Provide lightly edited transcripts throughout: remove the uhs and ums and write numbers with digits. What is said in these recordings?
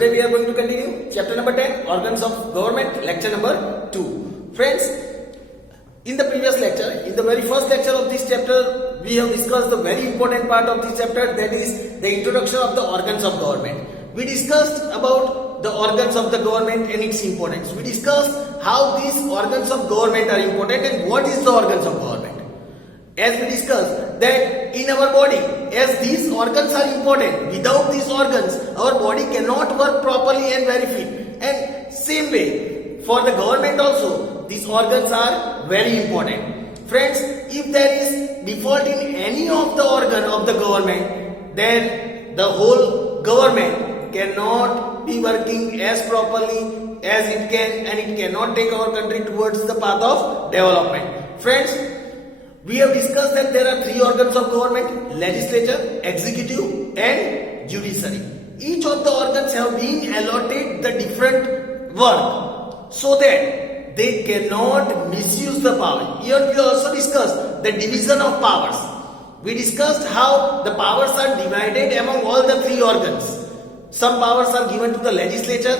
Today we are going to continue chapter number 10, organs of government, lecture number 2. Friends, in the previous lecture, in the very first lecture of this chapter, we have discussed the very important part of this chapter, that is the introduction of the organs of government. We discussed about the organs of the government and its importance. We discussed how these organs of government are important and what is the organs of government. As we discussed that in our body, as these organs are important, without these organs, our body cannot work properly and very fit. And same way, for the government also, these organs are very important. Friends, if there is default in any of the organ of the government, then the whole government cannot be working as properly as it can, and it cannot take our country towards the path of development. Friends, we have discussed that there are three organs of government: legislature, executive and judiciary. Each of the organs have been allotted the different work so that they cannot misuse the power. Here we also discussed the division of powers. We discussed how the powers are divided among all the three organs. Some powers are given to the legislature,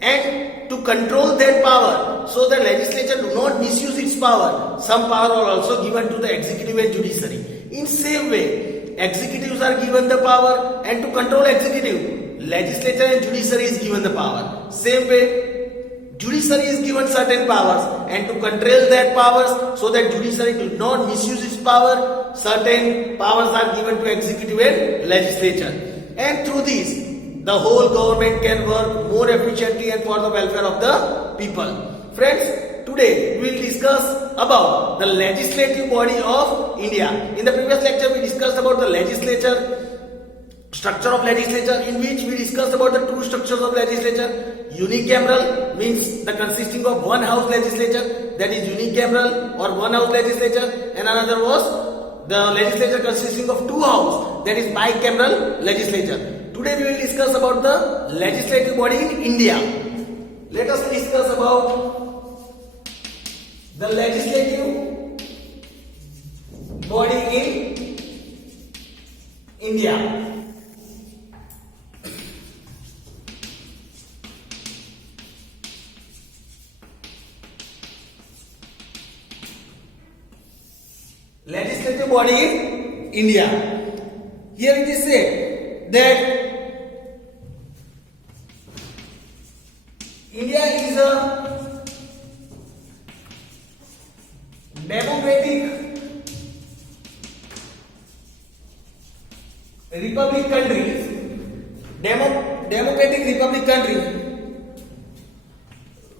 and to control that power so the legislature do not misuse its power, some power are also given to the executive and judiciary. In same way, executives are given the power, and to control executive, legislature and judiciary is given the power. Same way, judiciary is given certain powers, and to control that powers so that judiciary do not misuse its power, certain powers are given to executive and legislature. And through these, the whole government can work more efficiently and for the welfare of the people. Friends, today we will discuss about the legislative body of India. In the previous lecture we discussed about the legislature, structure of legislature, in which we discussed about the two structures of legislature. Unicameral means the consisting of one house legislature, that is unicameral or one house legislature, and another was the legislature consisting of two houses, that is bicameral legislature. Today we will discuss about the legislative body in India. Let us discuss about the legislative body in India. Legislative body in India. Here it is said that India is a democratic republic country, democratic republic country,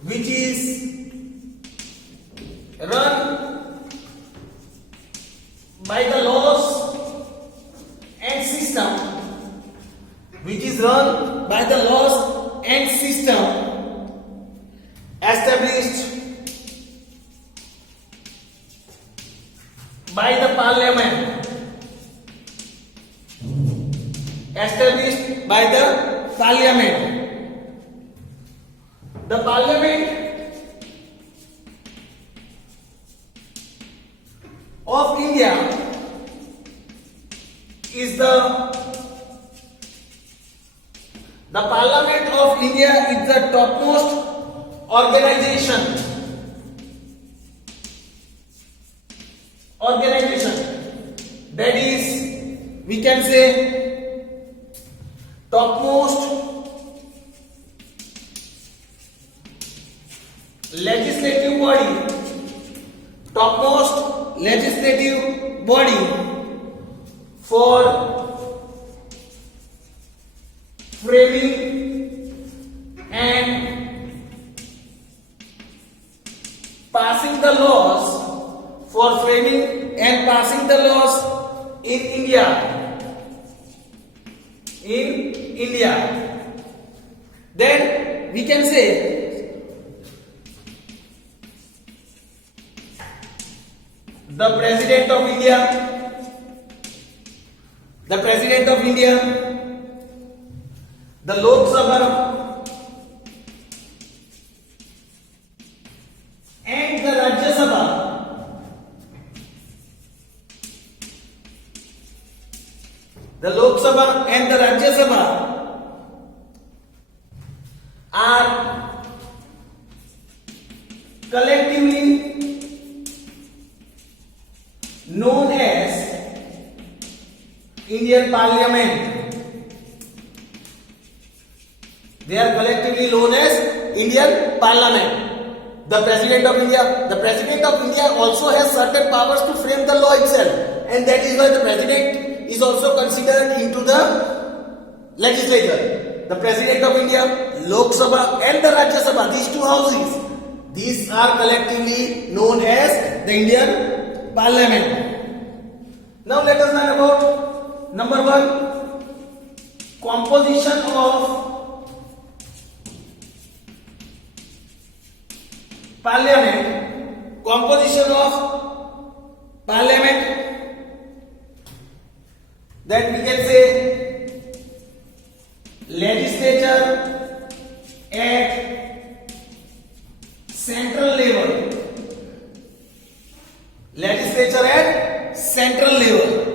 which is run by the laws and system, established by the parliament, The parliament of India is the Parliament of India is the topmost organization that is, we can say, topmost legislative body for framing and passing the laws in India. Then we can say the President of India, the Lok Sabha and the Rajya Sabha. The Lok Sabha and the Rajya Sabha collectively known as Indian Parliament. They are collectively known as Indian Parliament. The President of India also has certain powers to frame the law itself, and that is why the President is also considered into the legislature. The President of India, Lok Sabha and the Rajya Sabha, these two houses, these are collectively known as the Indian Parliament. Now let us learn about number 1, composition of Parliament. Composition of Parliament, that we can say legislature at central level. Legislature at central level.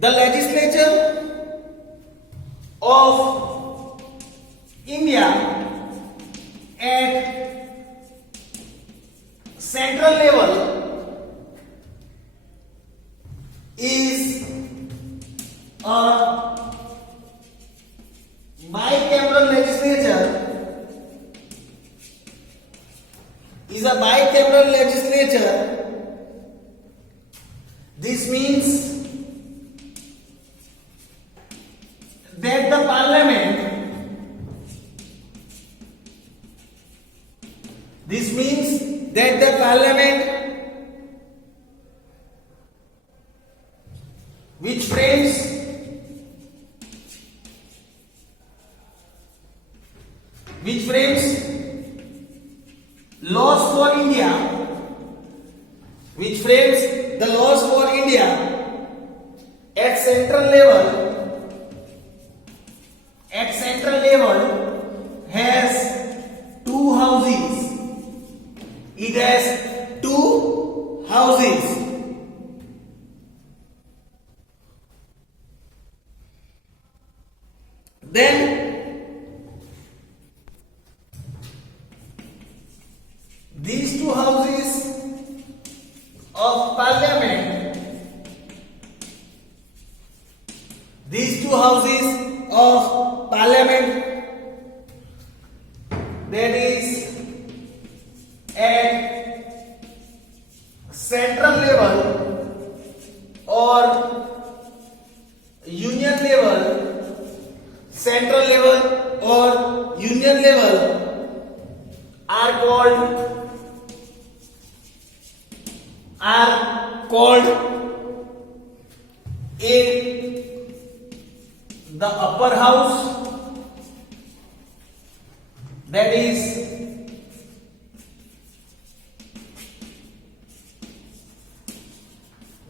The legislature of India at central level is a bicameral legislature. This means that the parliament, which frames laws for India, the laws for India at central level has two houses. It has two houses. Then these two houses of parliament, that is at central level or union level, are called in the upper house, that is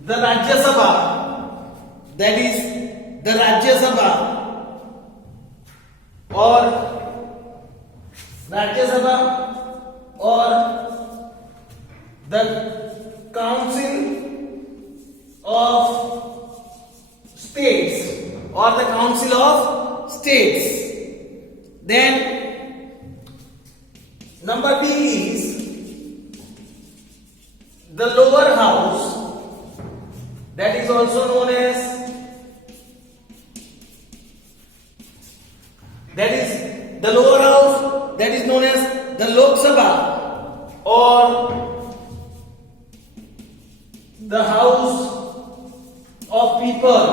the Rajya Sabha, or the Council of States. Then number B is the lower house, that is also known as the Lok Sabha, or the House of People.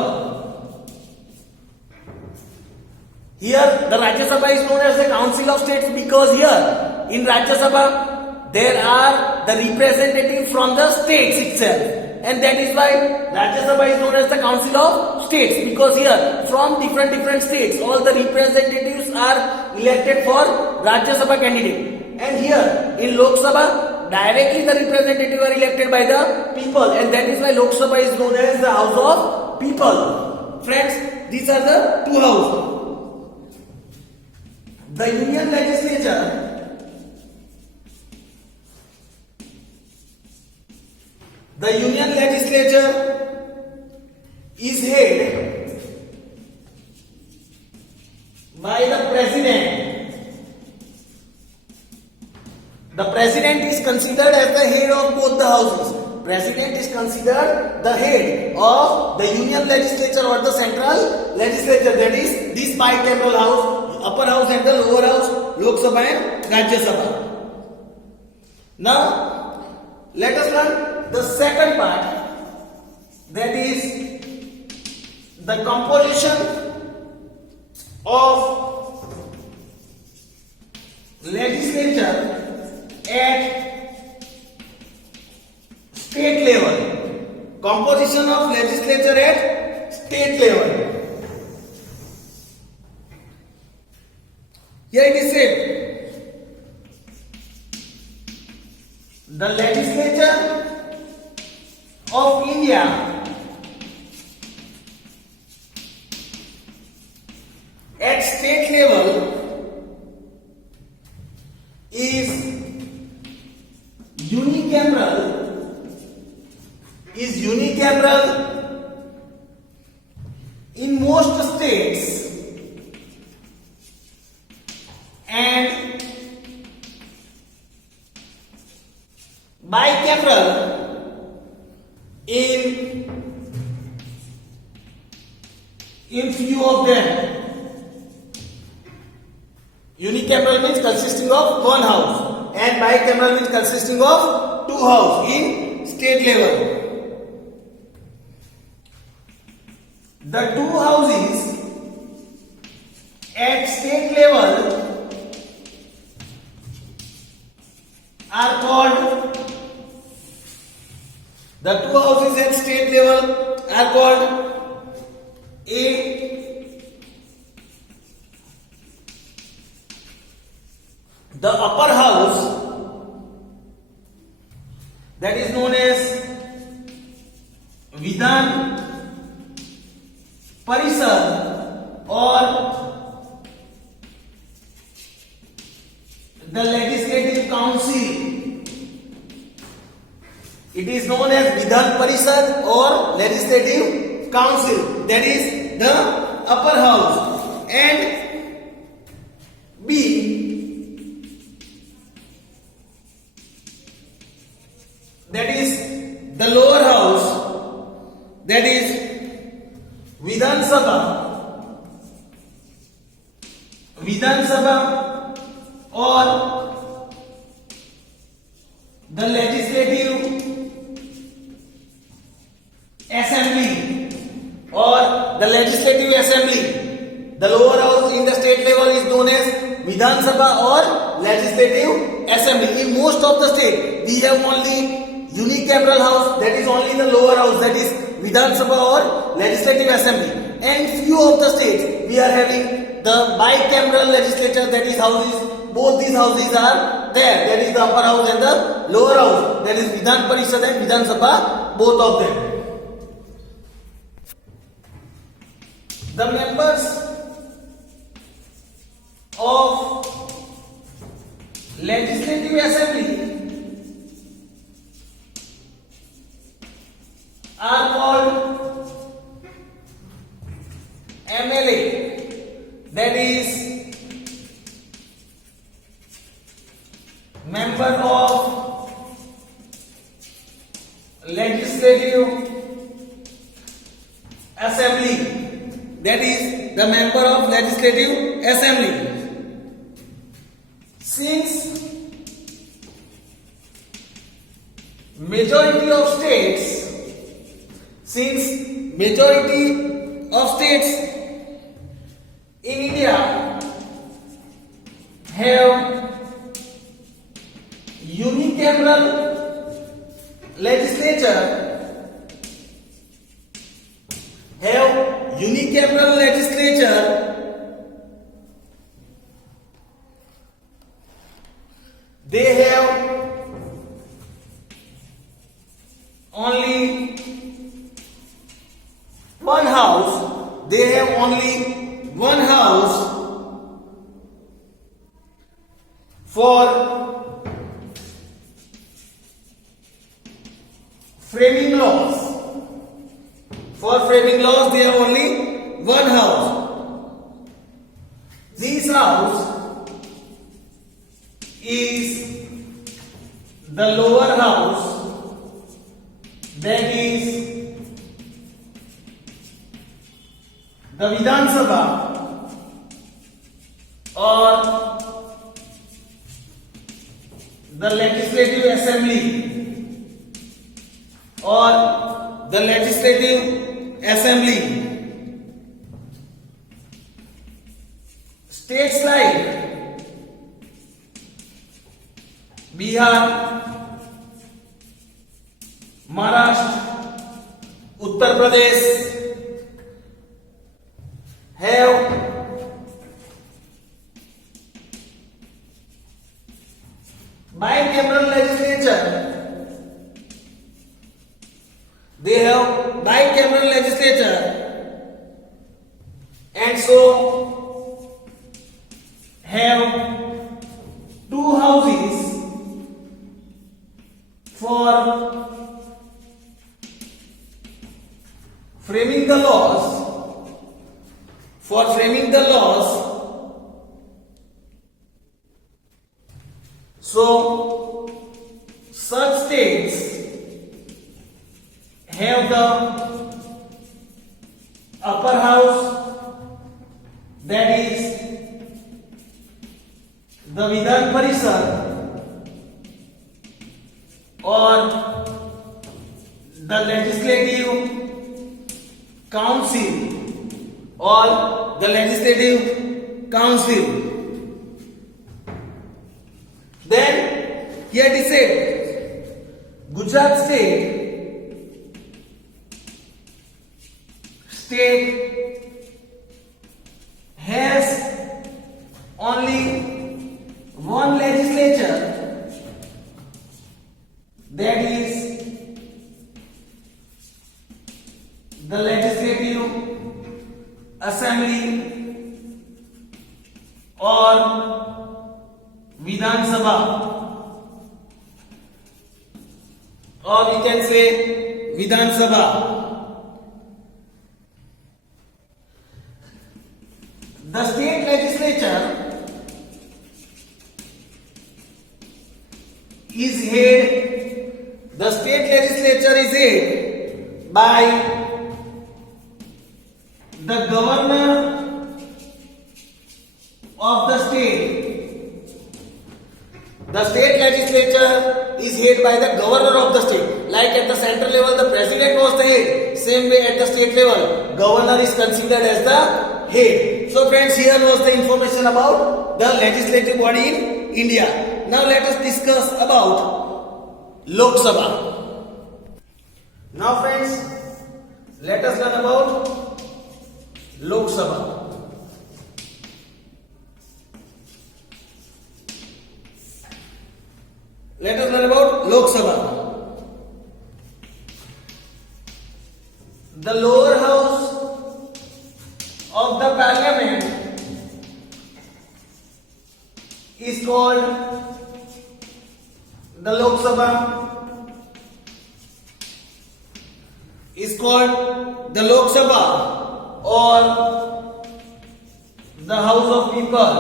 Here the Rajya Sabha is known as the Council of States because here in Rajya Sabha there are the representatives from the states itself, and that is why Rajya Sabha is known as the Council of States, because here from different states all the representatives are elected for Rajya Sabha candidate, and here in Lok Sabha directly the representatives are elected by the people, and that is why Lok Sabha is known as the House of People. Friends, these are the two houses. The Union Legislature is head by the president. The president is considered as the head of both the houses. President is considered the head of the union legislature or the central legislature, that is this bicameral house, upper house and the lower house, Lok Sabha and Rajya Sabha. Now let us learn the second part, that is the composition of legislature at state level. Composition of legislature at state level. Here it is said, the legislature of India at state level is unicameral in most states and bicameral in few of them. Unicameral means consisting of one house and bicameral means consisting of two houses in state level. The two houses at state level are called the upper house, that is known as Vidhan Parishad or the Legislative Council. It is known as Vidhan Parishad or Legislative Council, that is the upper house. And B, that is the lower house, that is Vidhan Sabha or the Legislative Assembly The lower house in the state level is known as Vidhan Sabha or Legislative Assembly. In most of the state we have only unicameral house, that is only the lower house, that is Vidhan Sabha or Legislative Assembly. And few of the states we are having the bicameral legislature, that is houses, both these houses are there, that is the upper house and the lower house, that is Vidhan Parishad and Vidhan Sabha, both of them. The members of Legislative Assembly are called MLA, that is member of Legislative Assembly, that is the member of Legislative Assembly. Since majority of states in India have unicameral legislature, they have only one house, for framing laws. They have only one house. the lower house, that is the Vidhan Sabha or the Legislative Assembly or the Legislative Assembly. States like Bihar, Maharashtra, Uttar Pradesh have bicameral legislature. They have bicameral legislature, and so have two houses for framing the laws. So such states have the upper house, that is the Vidhan Parishad or the Legislative Council or the Legislative Council. Then here it is said, Gujarat state has only one legislature, that is the Legislative Assembly or Vidhan Sabha, or we can say Vidhan Sabha. The state legislature is head by the governor of the state. The state legislature is head by the governor of the state. Like at the central level, the president was the head. Same way at the state level, governor is considered as the head. So friends, here was the information about the legislative body in India. Now let us discuss about Lok Sabha. Now friends, let us learn about Lok Sabha. Let us learn about Lok Sabha. The lower house of the parliament is called the Lok Sabha. Or the House of People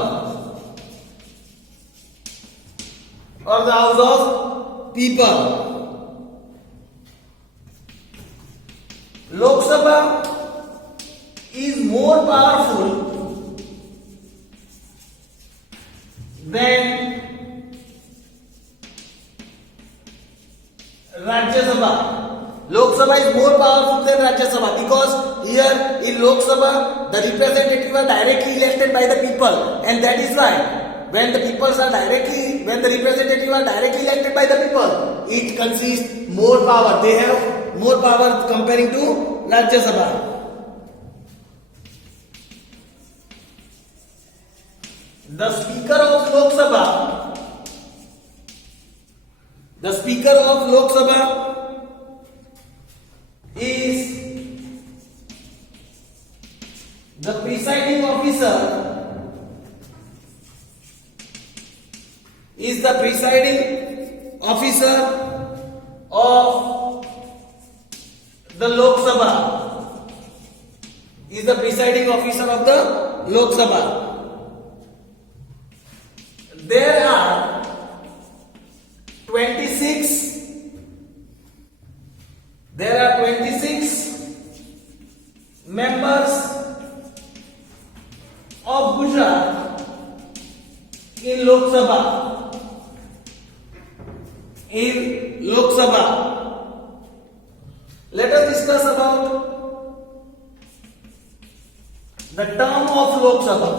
or the House of People. Lok Sabha is more powerful than Rajya Sabha. Lok Sabha is more powerful than Rajya Sabha because here in Lok Sabha the representatives are directly elected by the people, and that is why when the representatives are directly elected by the people, it consists more power. They have more power comparing to Rajya Sabha. The Speaker of Lok Sabha is the presiding officer of the Lok Sabha. Is the presiding officer of the Lok Sabha. There are 26. There are 26 members of Gujarat in Lok Sabha. In Lok Sabha. Let us discuss about the term of Lok Sabha.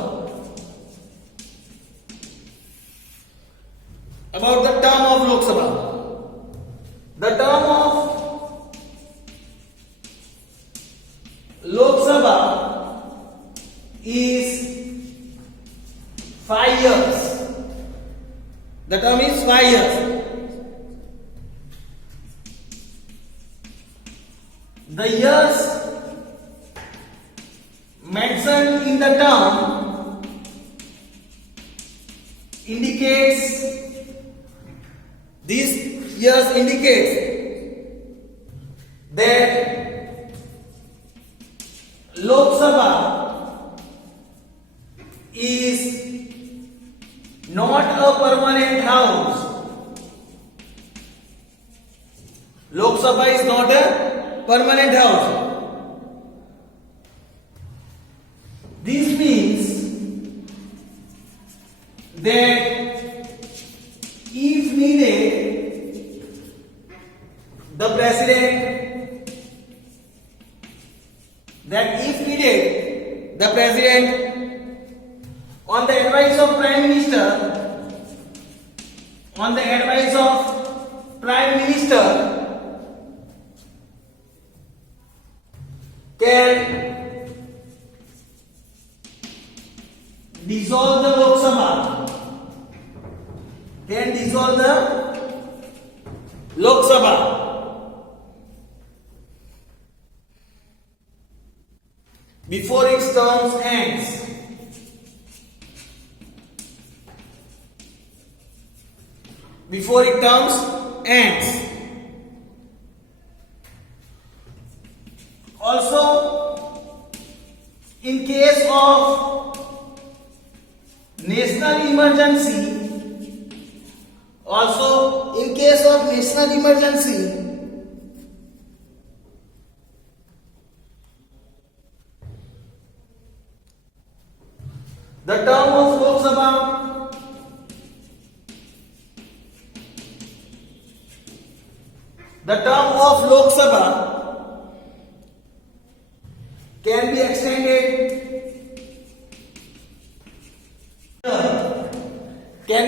About the term of Lok Sabha. The term of Lok Sabha is 5 years. The term is 5 years. The years mentioned in the term indicates, these years indicates that Lok Sabha is not a permanent house. Lok Sabha is not a permanent house. This means that if needed, the president, on the advice of Prime Minister, can dissolve the Lok Sabha. Before its term ends. Before its term ends. Also, in case of national emergency, the term of Lok Sabha can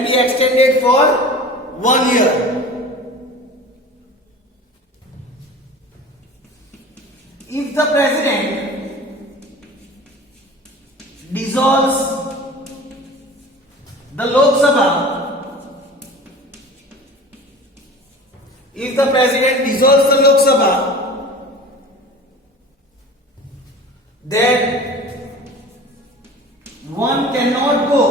be extended for 1 year. If the president dissolves the Lok Sabha, then one cannot go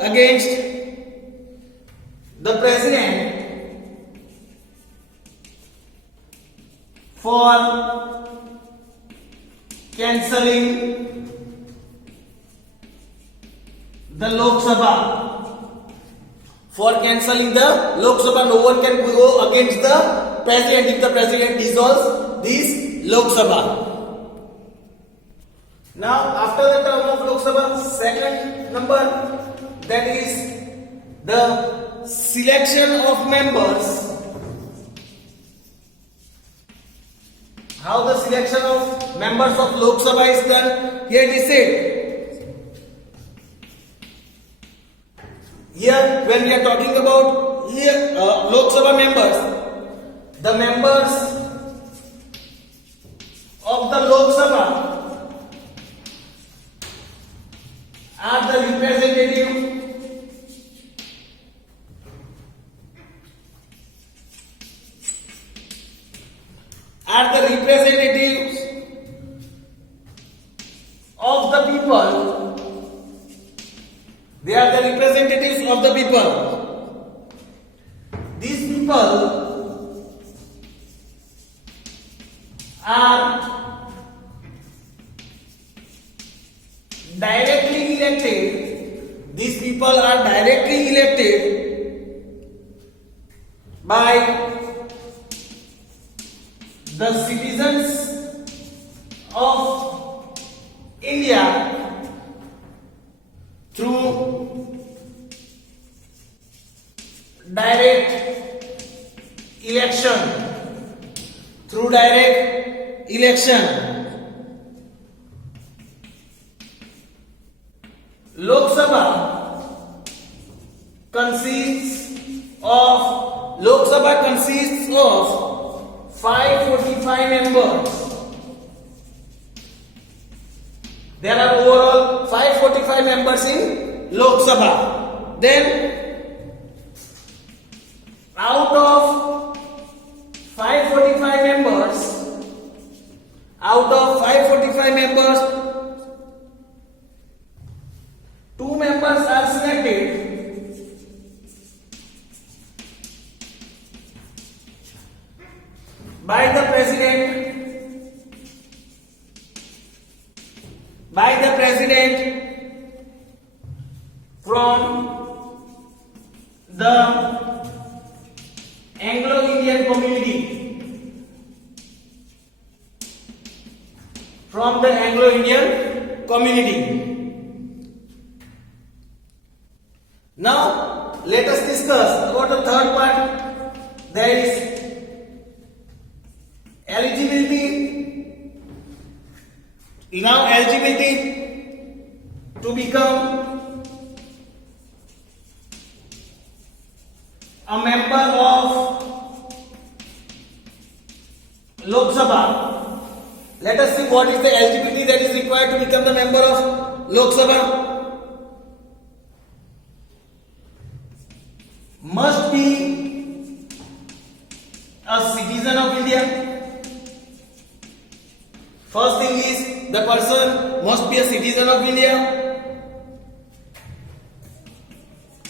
against the president for cancelling the Lok Sabha. No one can go against the president if the president dissolves this Lok Sabha. Now, after the term of Lok Sabha, second number, that is the selection of members. How the selection of members of Lok Sabha is done? Here it is said. Here, when we are talking about Lok Sabha members, the members of the Lok Sabha are the representatives of the people. They are the representatives of the people. These people are are directly elected by the citizens of India through direct election. Through direct election. Lok Sabha consists of 545 members. There are overall 545 members in Lok Sabha. Then out of 545 members, 2 members are selected by the president from the Anglo-Indian community. Now let us discuss about the third part. There is eligibility. Now eligibility to become a member of Lok Sabha. Let us see what is the eligibility that is required to become the member of Lok Sabha. Must be a citizen of India. First thing is the person must be a citizen of India,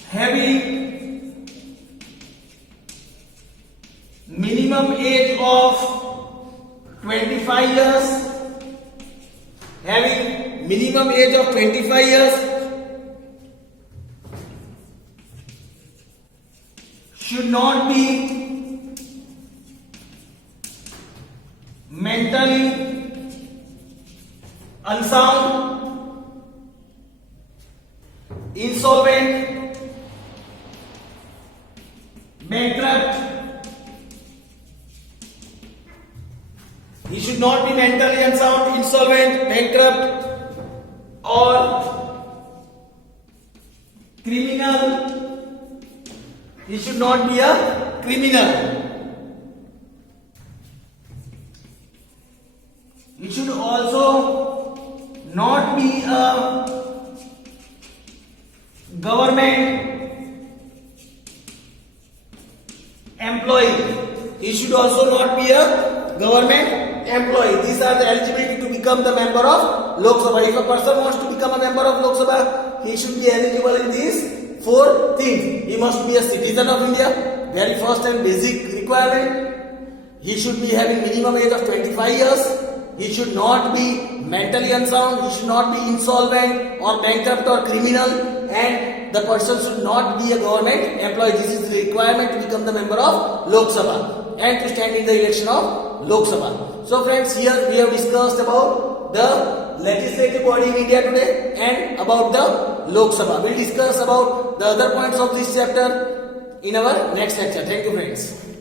having minimum age of 25 years, should not be mentally unsound, insolvent, bankrupt. He should not be mentally unsound, insolvent, bankrupt, or criminal. He should not be a criminal. He should also not be a government employee. These are the eligibility to become the member of Lok Sabha. If a person wants to become a member of Lok Sabha, he should be eligible in these 4 things. He must be a citizen of India, very first and basic requirement. He should be having minimum age of 25 years. He should not be mentally unsound. He should not be insolvent or bankrupt or criminal. And the person should not be a government employee. This is the requirement to become the member of Lok Sabha and to stand in the election of Lok Sabha. So friends, here we have discussed about the legislative body in India today and about the Lok Sabha. We will discuss about the other points of this chapter in our next lecture. Thank you friends.